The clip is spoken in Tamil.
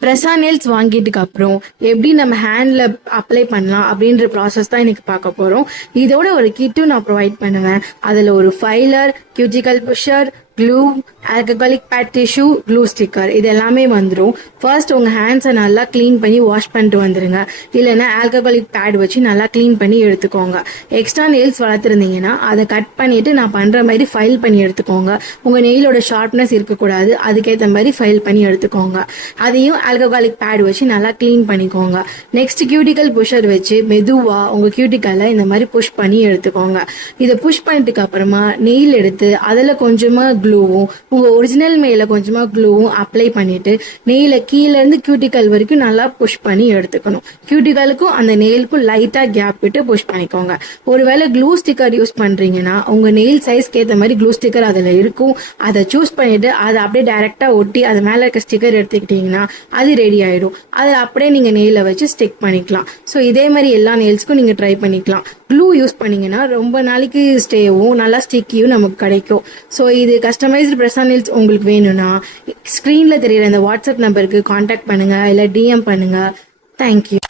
ப்ரெஸ் ஆன் நெயில்ஸ் வாங்கிட்டுக்கு அப்புறம் எப்படி நம்ம ஹேண்ட்ல அப்ளை பண்ணலாம் அப்படின்ற ப்ராசஸ் தான் எனக்கு பார்க்க போறோம். இதோட ஒரு கிட்டும் நான் ப்ரொவைட் பண்ணுவேன். அதுல ஒரு filer, cuticle pusher, glue, alcoholic pad tissue, glue sticker இது எல்லாமே வந்துடும். ஃபர்ஸ்ட் உங்க ஹேண்ட்ஸை நல்லா க்ளீன் பண்ணி வாஷ் பண்ணிட்டு வந்துருங்க. இல்லைன்னா ஆல்கஹாலிக் பேட் வச்சு நல்லா க்ளீன் பண்ணி எடுத்துக்கோங்க. எக்ஸ்ட்ரா நெயில்ஸ் வளர்த்துருந்தீங்கன்னா அதை கட் பண்ணிட்டு நான் பண்ற மாதிரி ஃபைல் பண்ணி எடுத்துக்கோங்க. உங்க நெயிலோட ஷார்ப்னஸ் இருக்கக்கூடாது, அதுக்கேற்ற மாதிரி ஃபைல் பண்ணி எடுத்துக்கோங்க. அதையும் ஆல்கஹாலிக் பேட் வச்சு நல்லா க்ளீன் பண்ணிக்கோங்க. நெக்ஸ்ட் கியூட்டிகல் புஷர் வச்சு மெதுவா உங்க கியூட்டிக்கலை இந்த மாதிரி புஷ் பண்ணி எடுத்துக்கோங்க. இதை புஷ் பண்ணிட்டுக்கு அப்புறமா நெயில் எடுத்து அதில் கொஞ்சமா க்ளூவும் உங்க ஒரிஜினல் மேல கொஞ்சமா க்ளூவும் அப்ளை பண்ணிட்டு நெயில கீழ இருந்து கியூட்டிக்கல் வரைக்கும் நல்லா புஷ் பண்ணி எடுத்துக்கணும். கியூட்டிக்கலுக்கும் அந்த நெயிலுக்கும் லைட்டா கேப் விட்டு புஷ் பண்ணிக்கோங்க. ஒருவேளை க்ளூ ஸ்டிக்கர் யூஸ் பண்றீங்கன்னா உங்க நெயில் சைஸ்க்கு ஏற்ற மாதிரி க்ளூ ஸ்டிக்கர் அதுல இருக்கும். அதை சூஸ் பண்ணிட்டு அதை அப்படியே டைரக்டா ஒட்டி அது மேல இருக்க ஸ்டிக்கர் எடுத்துக்கிட்டீங்கன்னா அது ரெடி ஆயிடும். அதை அப்படியே நீங்க நெயில வச்சு ஸ்டிக் பண்ணிக்கலாம். ஸோ இதே மாதிரி எல்லா நெயில்ஸ்க்கும் நீங்க ட்ரை பண்ணிக்கலாம். க்ளூ யூஸ் பண்ணீங்கன்னா ரொம்ப நாளைக்கு ஸ்டேவும் நல்லா ஸ்டிக்கியும் நமக்கு கிடைக்கும். ஸோ இது கஸ்டமைஸ்டு ப்ரெஸ் ஆன் நெயில்ஸ் உங்களுக்கு வேணும்னா ஸ்க்ரீன்ல தெரியுற இந்த வாட்ஸ்அப் நம்பருக்கு கான்டாக்ட் பண்ணுங்க, இல்லை டிஎம் பண்ணுங்க. தேங்க்யூ.